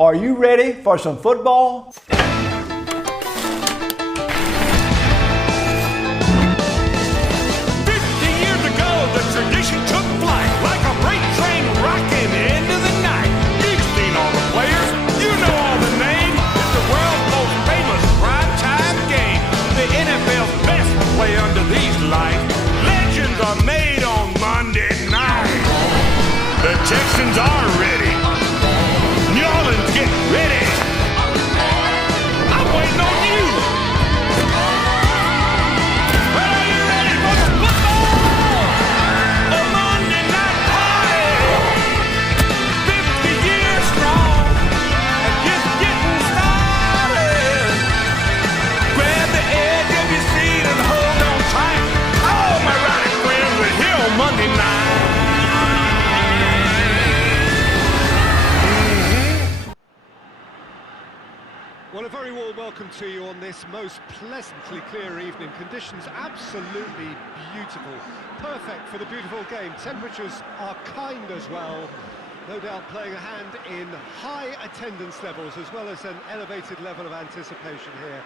Are you ready for some football? 50 years ago, the tradition took flight like a freight train rocking into the night. You've seen all the players, you know all the names. It's the world's most famous primetime game. The NFL's best play under these lights. Legends are made on Monday night. The Texans are ready. New Orleans, get ready. I'm waiting on you. Well, are you ready for the football? A Monday night party. 50 years strong and just getting started. Grab the edge of your seat and hold on tight. All my rowdy friends are here on Monday night. Well, a very warm welcome to you on this most pleasantly clear evening. Conditions absolutely beautiful. Perfect for the beautiful game. Temperatures are kind as well. No doubt playing a hand in high attendance levels as well as an elevated level of anticipation here.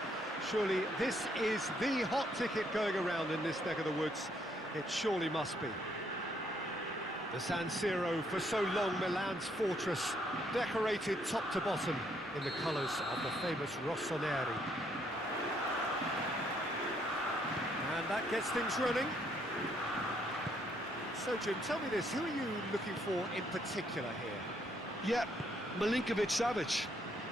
Surely this is the hot ticket going around in this neck of the woods. It surely must be. The San Siro, for so long Milan's fortress, decorated top to bottom in the colours of the famous Rossoneri. And that gets things running. So, Jim, tell me this, who are you looking for in particular here? Yeah, Milinkovic-Savic.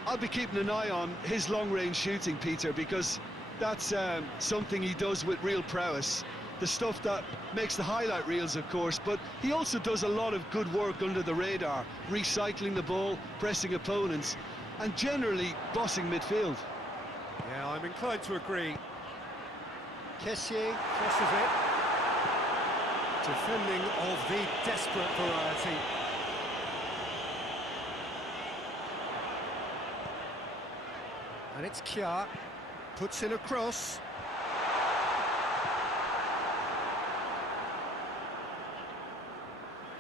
I'll be keeping an eye on his long-range shooting, Peter, because that's something he does with real prowess. The stuff that makes the highlight reels, of course, but he also does a lot of good work under the radar, recycling the ball, pressing opponents, and generally bossing midfield. Yeah, I'm inclined to agree. Kessié crosses it. Defending of the desperate variety. And it's Kjaer, puts in a cross.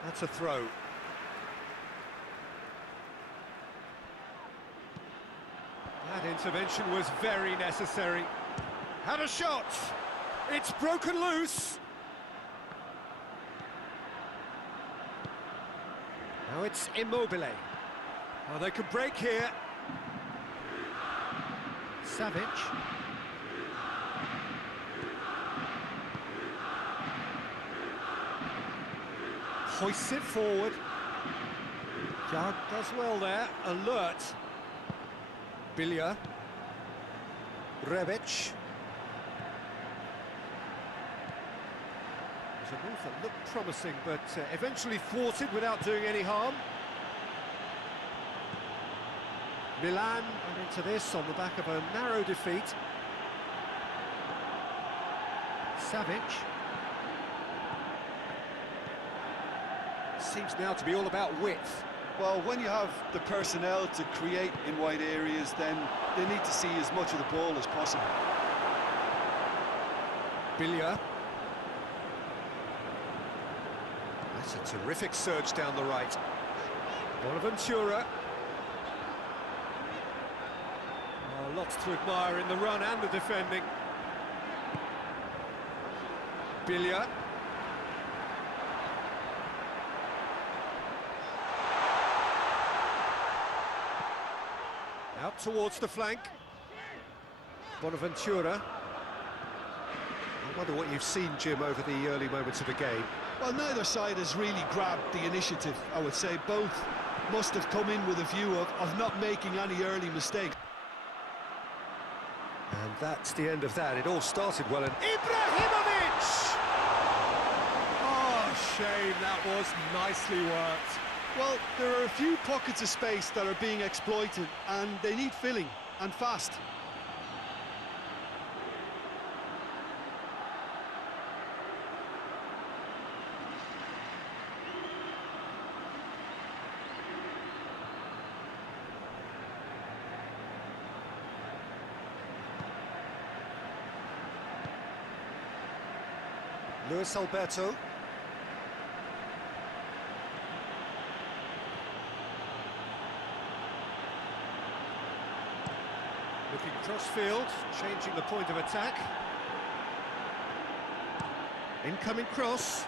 That's a throw. That intervention was very necessary. Had a shot. It's broken loose. Now it's Immobile. Oh, they could break here. Savic. Hoists it forward. Jug does well there. Alert. Billia. Rebic. There's a move that looked promising, but eventually thwarted without doing any harm. Milan went into this on the back of a narrow defeat. Savic. Seems now to be all about width. Well, when you have the personnel to create in wide areas, then they need to see as much of the ball as possible. Billia. That's a terrific surge down the right. Bonaventura. Oh, lots to admire in the run and the defending. Billia. Out towards the flank. Bonaventura. I wonder what you've seen, Jim, over the early moments of the game. Well, neither side has really grabbed the initiative, I would say. Both must have come in with a view of not making any early mistakes. And that's the end of that. It all started well, and Ibrahimovic! Oh, shame, that was nicely worked. Well, there are a few pockets of space that are being exploited, and they need filling, and fast. Luis Alberto. Looking cross-field, changing the point of attack. Incoming cross.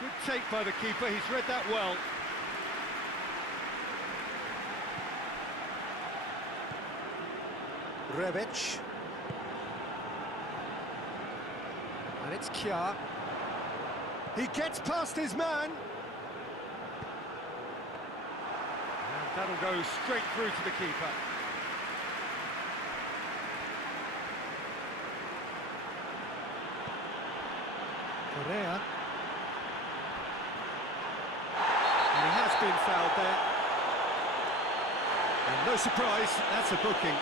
Good take by the keeper, he's read that well. Rebic. And it's Kjaer. He gets past his man. And that'll go straight through to the keeper. Correa. And he has been fouled there. And no surprise, that's a booking.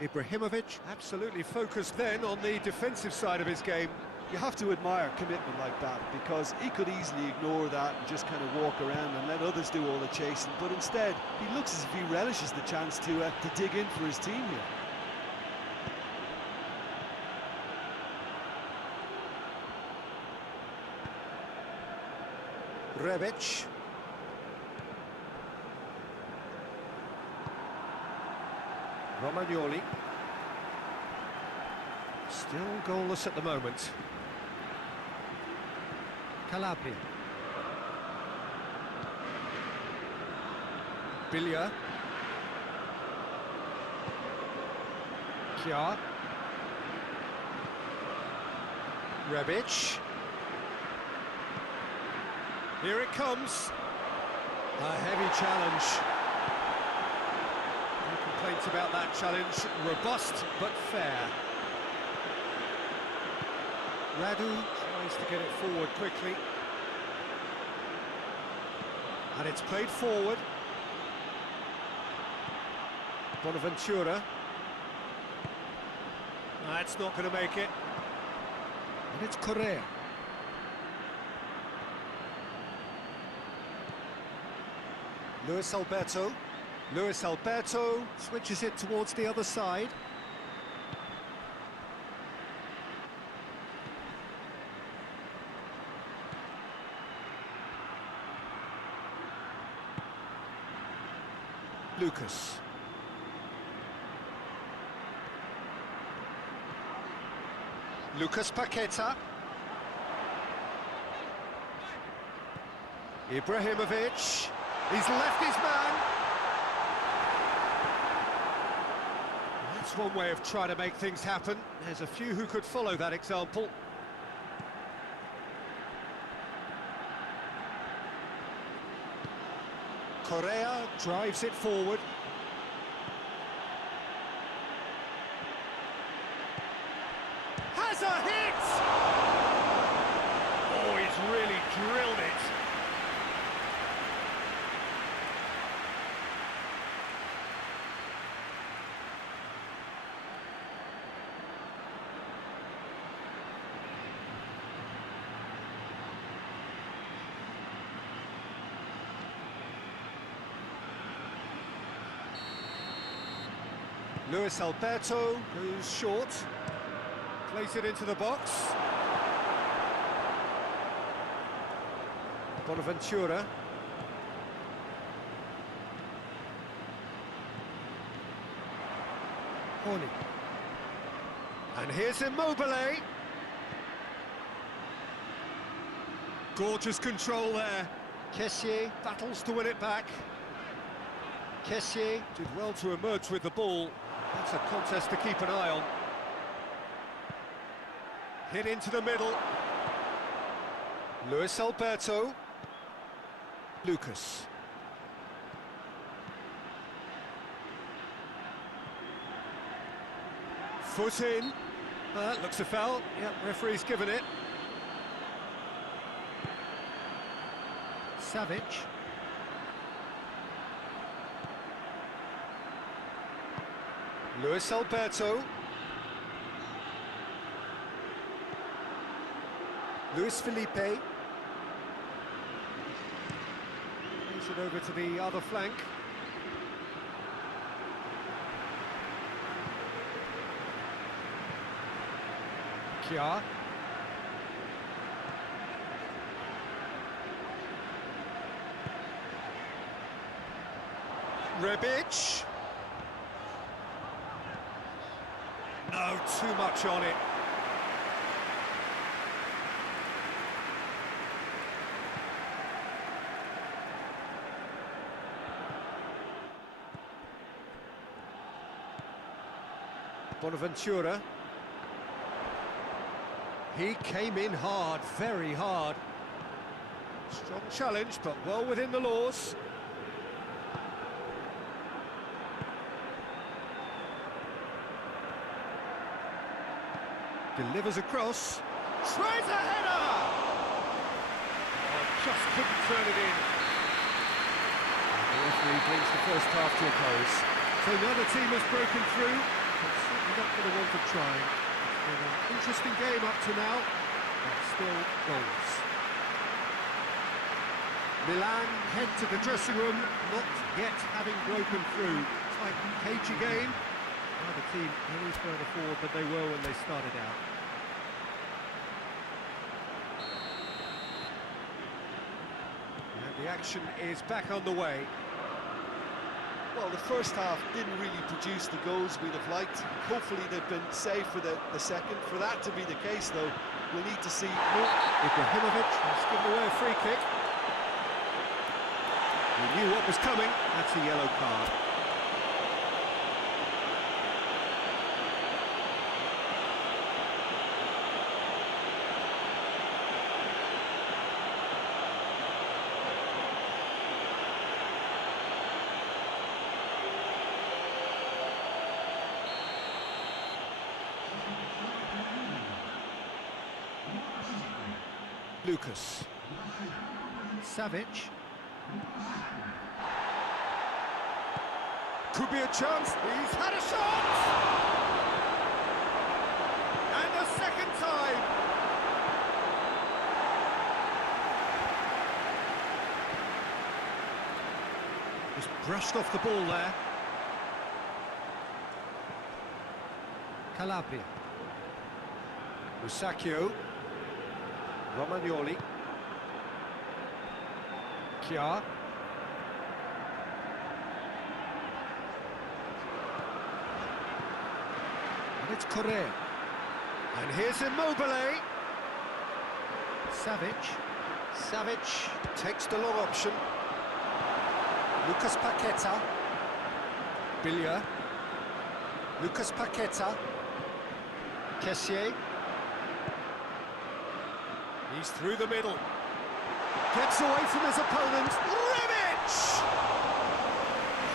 Ibrahimovic absolutely focused then on the defensive side of his game. You have to admire commitment like that, because he could easily ignore that and just kind of walk around and let others do all the chasing, but instead he looks as if he relishes the chance to dig in for his team here. Rebic. Romagnoli. Still goalless at the moment. Calabria. Billia. Kjaer. Rebic. Here it comes. A heavy challenge. No complaints about that challenge. Robust but fair. Radu tries to get it forward quickly. And it's played forward. Bonaventura. That's not going to make it. And it's Correa. Luis Alberto. Luis Alberto switches it towards the other side. Lucas. Lucas Paqueta. Ibrahimovic. He's left his man. That's one way of trying to make things happen. There's a few who could follow that example. Correa drives it forward. Has a hit! Oh, he's really drilled it. Luis Alberto goes short, plays it into the box. Bonaventura. Horny. And here's Immobile. Gorgeous control there. Kessié battles to win it back. Kessié did well to emerge with the ball. That's a contest to keep an eye on. Hit into the middle. Luis Alberto. Lucas. Foot in. That looks a foul. Yep, referee's given it. Savic. Luis Alberto. Luis Felipe. Plays it over to the other flank. Kjaer. Rebic. No, too much on it. Bonaventura. He came in hard, very hard. Strong challenge, but well within the laws. Delivers across. Tries a header! Oh, just couldn't turn it in. And the referee brings the first half to a close. So another team has broken through. But certainly not going to want to try. It's been an interesting game up to now, but still goals. Milan head to the dressing room, not yet having broken through. Tight, cagey game. Neither team any further forward than they were when they started out. And the action is back on the way. Well, the first half didn't really produce the goals we'd have liked. Hopefully they've been saved for the second. For that to be the case, though, we'll need to see more. Ibrahimovic has given away a free kick. He knew what was coming. That's a yellow card. Lucas. Savic. Could be a chance. He's had a shot! And a second time! Just brushed off the ball there. Calabria. Musacchio. Romagnoli. Kjaer. And it's Correa. And here's Immobile. Savic. Savic takes the long option. Lucas Paqueta. Billiard. Lucas Paqueta. Kessié. He's through the middle. Gets away from his opponent. Rebic!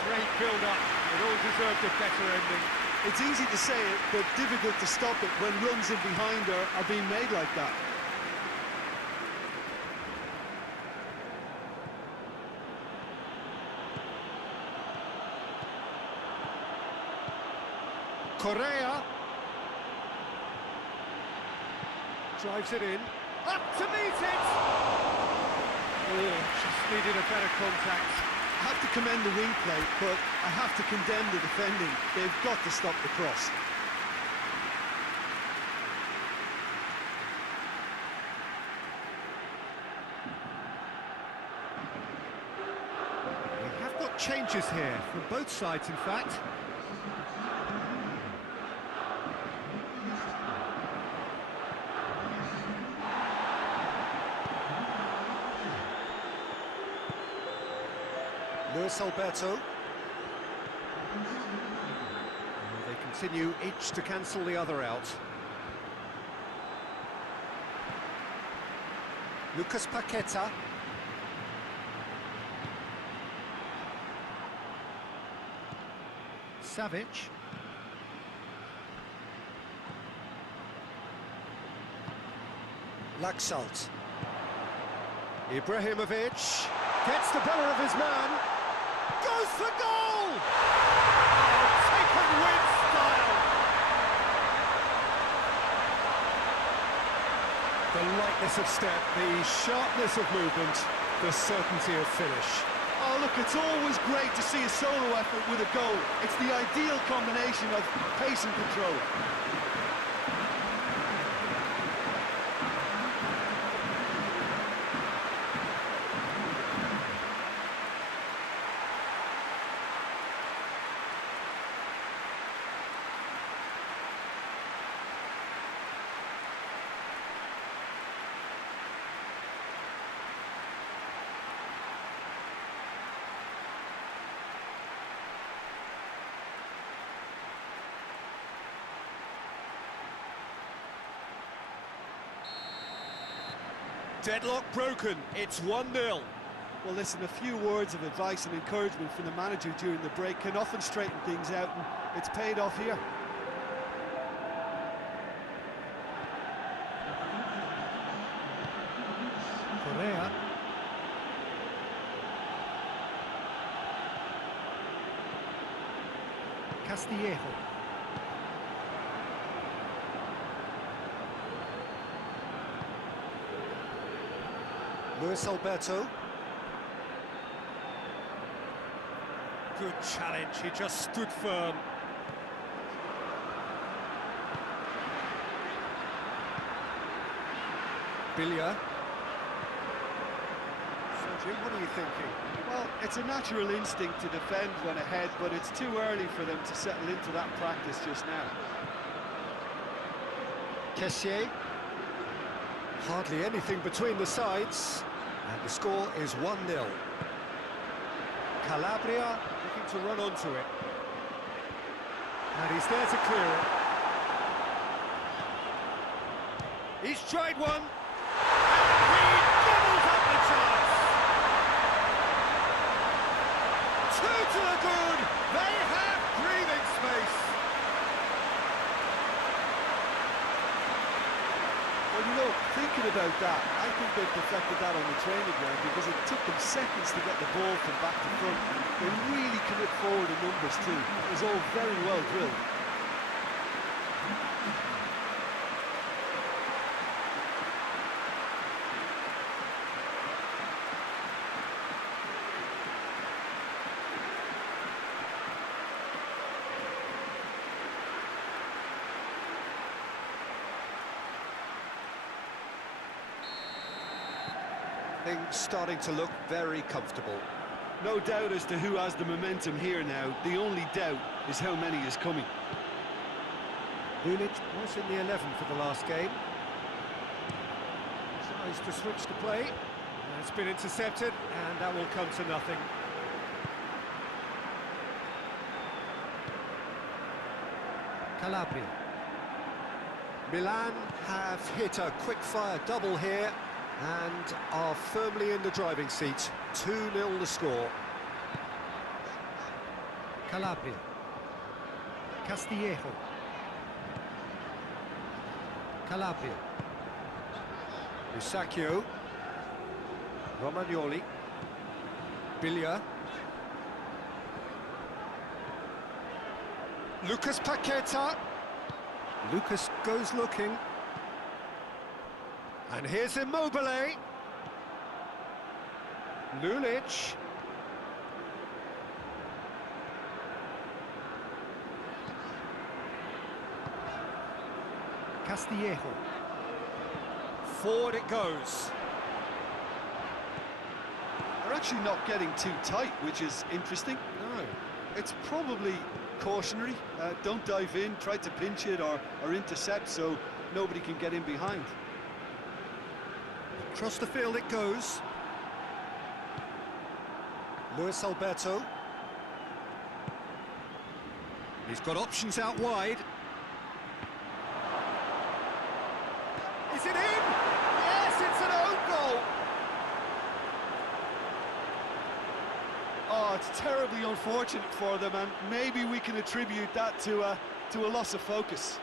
Great build-up. It all deserved a better ending. It's easy to say it, but difficult to stop it when runs in behind are being made like that. Correa. Drives it in. Up to meet it! Oh, just needed a better contact. I have to commend the wing play, but I have to condemn the defending. They've got to stop the cross. We have got changes here, from both sides in fact. Luis Alberto. They continue each to cancel the other out. Lucas Paqueta. Savic. Laxalt. Ibrahimovic gets the better of his man. Goes for goal! Oh, taken with style! The lightness of step, the sharpness of movement, the certainty of finish. Oh, look, it's always great to see a solo effort with a goal. It's the ideal combination of pace and control. Deadlock broken, it's 1-0. Well, listen, a few words of advice and encouragement from the manager during the break can often straighten things out, and it's paid off here. Correa. Castillejo. Luis Alberto. Good challenge, he just stood firm. Billia. So, Jim, what are you thinking? Well, it's a natural instinct to defend when ahead, but it's too early for them to settle into that practice just now. Kessié. Hardly anything between the sides, and the score is 1-0. Calabria looking to run onto it. And he's there to clear it. He's tried one. And he doubles up the chance. Two to the good. They have breathing space. Well, you know, thinking about that, I think they perfected that on the training ground because it took them seconds to get the ball from back to front. They really commit forward in numbers too. It was all very well drilled. Things starting to look very comfortable. No doubt as to who has the momentum here now. The only doubt is how many is coming. Lulic was in the 11 for the last game. Tries to switch the play. And it's been intercepted, and that will come to nothing. Calabria. Milan have hit a quick-fire double here and are firmly in the driving seat. 2-0 the score. Calabria. Castillejo. Calabria. Musacchio. Romagnoli. Billia. Lucas Paqueta. Lucas goes looking. And here's Immobile. Lulic. Castillejo. Forward it goes. They're actually not getting too tight, which is interesting. No. It's probably cautionary. Don't dive in, try to pinch it or intercept so nobody can get in behind. Across the field it goes. Luis Alberto. He's got options out wide. Is it in? Yes, it's an own goal. Oh, it's terribly unfortunate for them, and maybe we can attribute that to a loss of focus.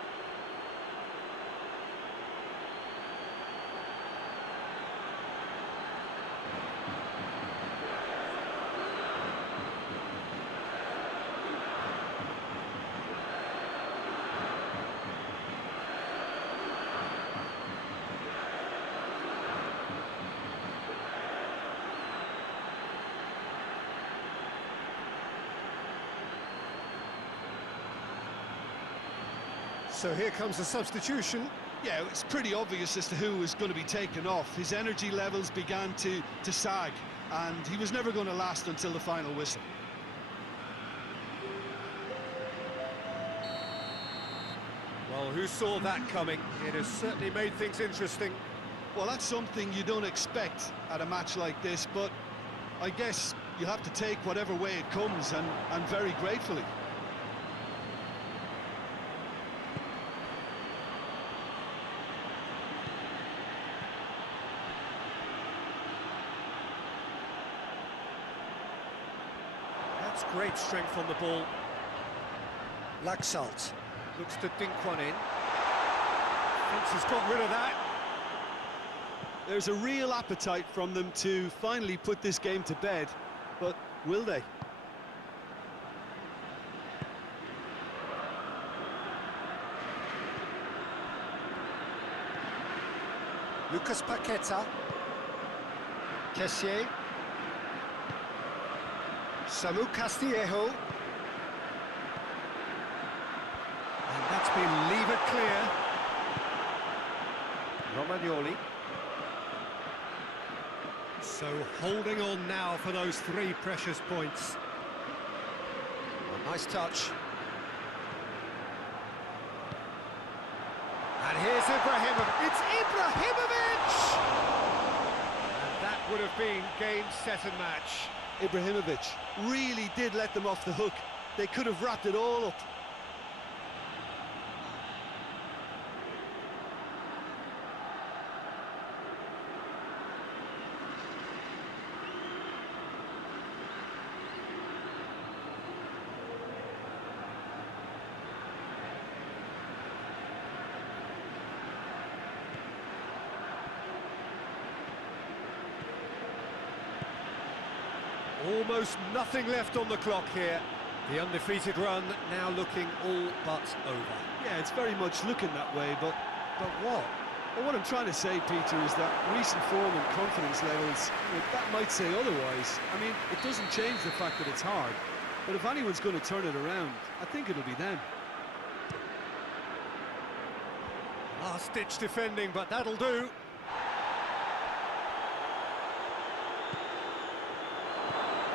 So here comes the substitution. Yeah, it's pretty obvious as to who was going to be taken off. His energy levels began to sag, and he was never going to last until the final whistle. Well, who saw that coming? It has certainly made things interesting. Well, that's something you don't expect at a match like this, but I guess you have to take whatever way it comes, and very gratefully. That's great strength on the ball. Laxalt looks to dink one in. Thinks he's got rid of that. There's a real appetite from them to finally put this game to bed, but will they? Lucas Paqueta. Kessié. Samu Castillejo. And that's been levered clear. Romagnoli. So holding on now for those 3 precious points. Well, nice touch. And here's Ibrahimovic. It's Ibrahimovic! And that would have been game, set and match. Ibrahimovic really did let them off the hook. They could have wrapped it all up. Almost nothing left on the clock here. The undefeated run now looking all but over. Yeah, it's very much looking that way, but what? Well, what I'm trying to say, Peter, is that recent form and confidence levels, that might say otherwise. I mean, it doesn't change the fact that it's hard, but if anyone's going to turn it around, I think it'll be them. Last-ditch defending, but that'll do.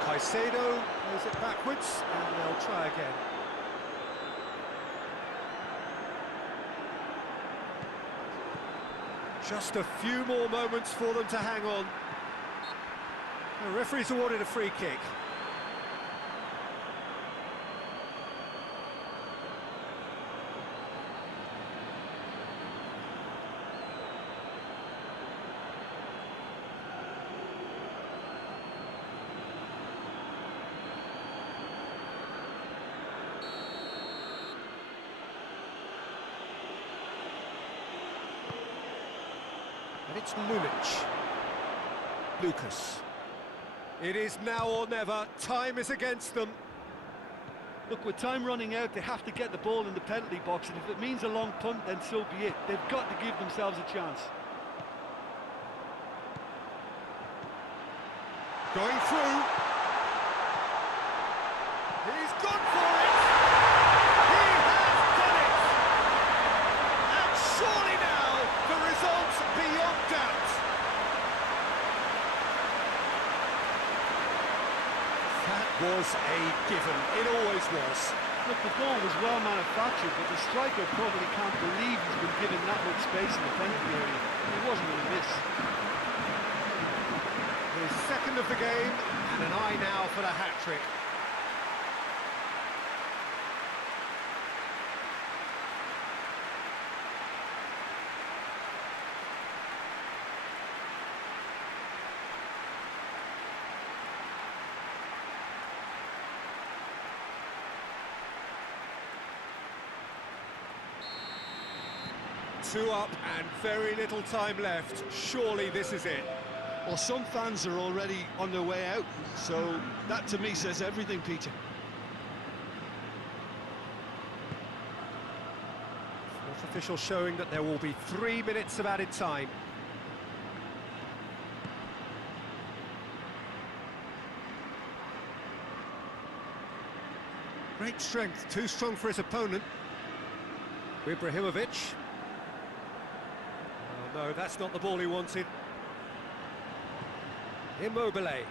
Caicedo plays it backwards, and they'll try again. Just a few more moments for them to hang on. The referee's awarded a free kick. And it's Lulic. Lucas. It is now or never. Time is against them. Look, with time running out, they have to get the ball in the penalty box, and if it means a long punt, then so be it. They've got to give themselves a chance. Going through. He's gone for it. He has done it. And surely now the result's beyond doubt. That was a given. It always was. Look, the goal was well manufactured, but the striker probably can't believe he's been given that much space in the penalty area. He wasn't going to miss. His second of the game, and an eye now for the hat-trick. Two up and very little time left. Surely this is it. Well, some fans are already on their way out, so that to me says everything, Peter. Fourth official showing that there will be 3 minutes of added time. Great strength, too strong for his opponent. Ibrahimovic. Oh no, that's not the ball he wanted. Immobile.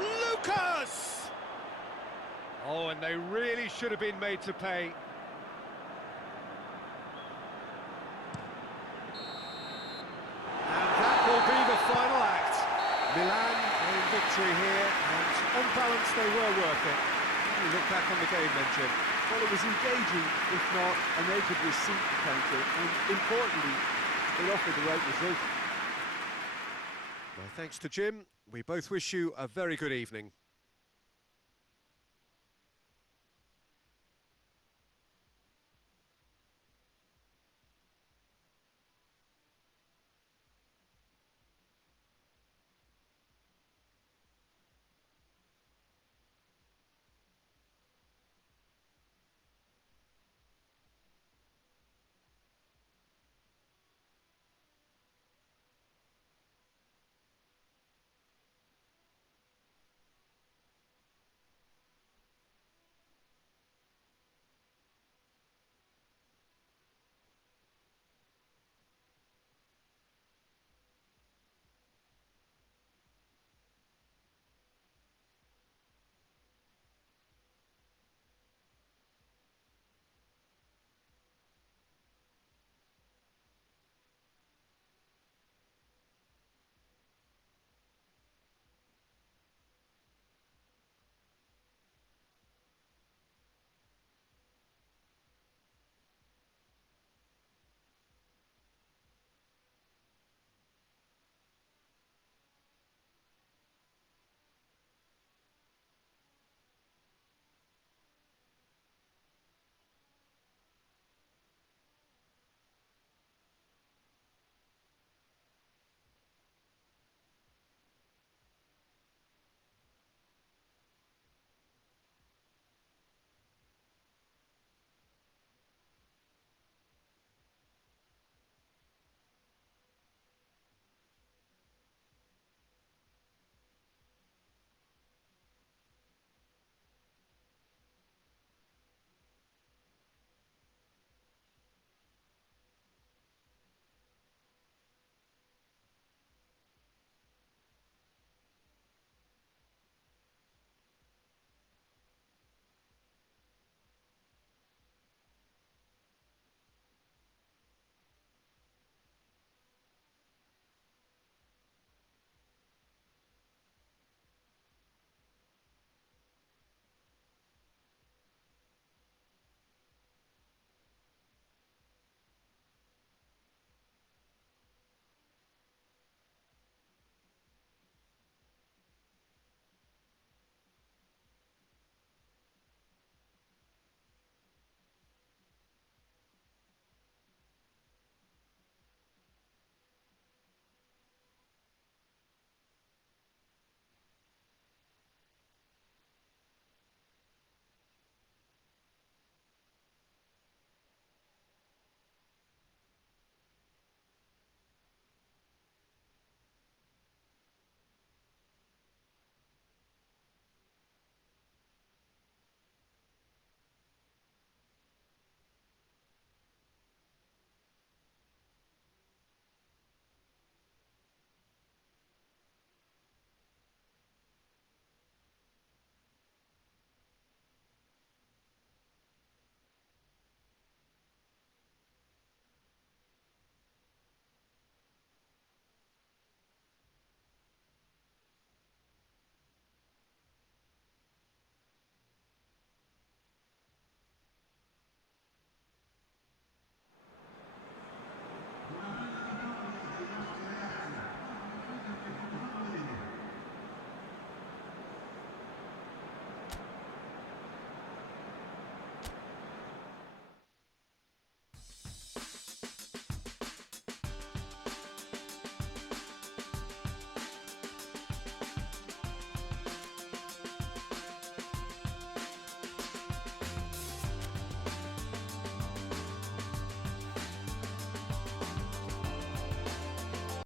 Lucas! Oh, and they really should have been made to pay. And that will be the final act. Milan in victory here, and on balance they were worth it. You look back on the game then, Jim. Well, it was engaging, if not a naked receipt counter, and importantly, it offered the right result. Well, thanks to Jim. We both wish you a very good evening.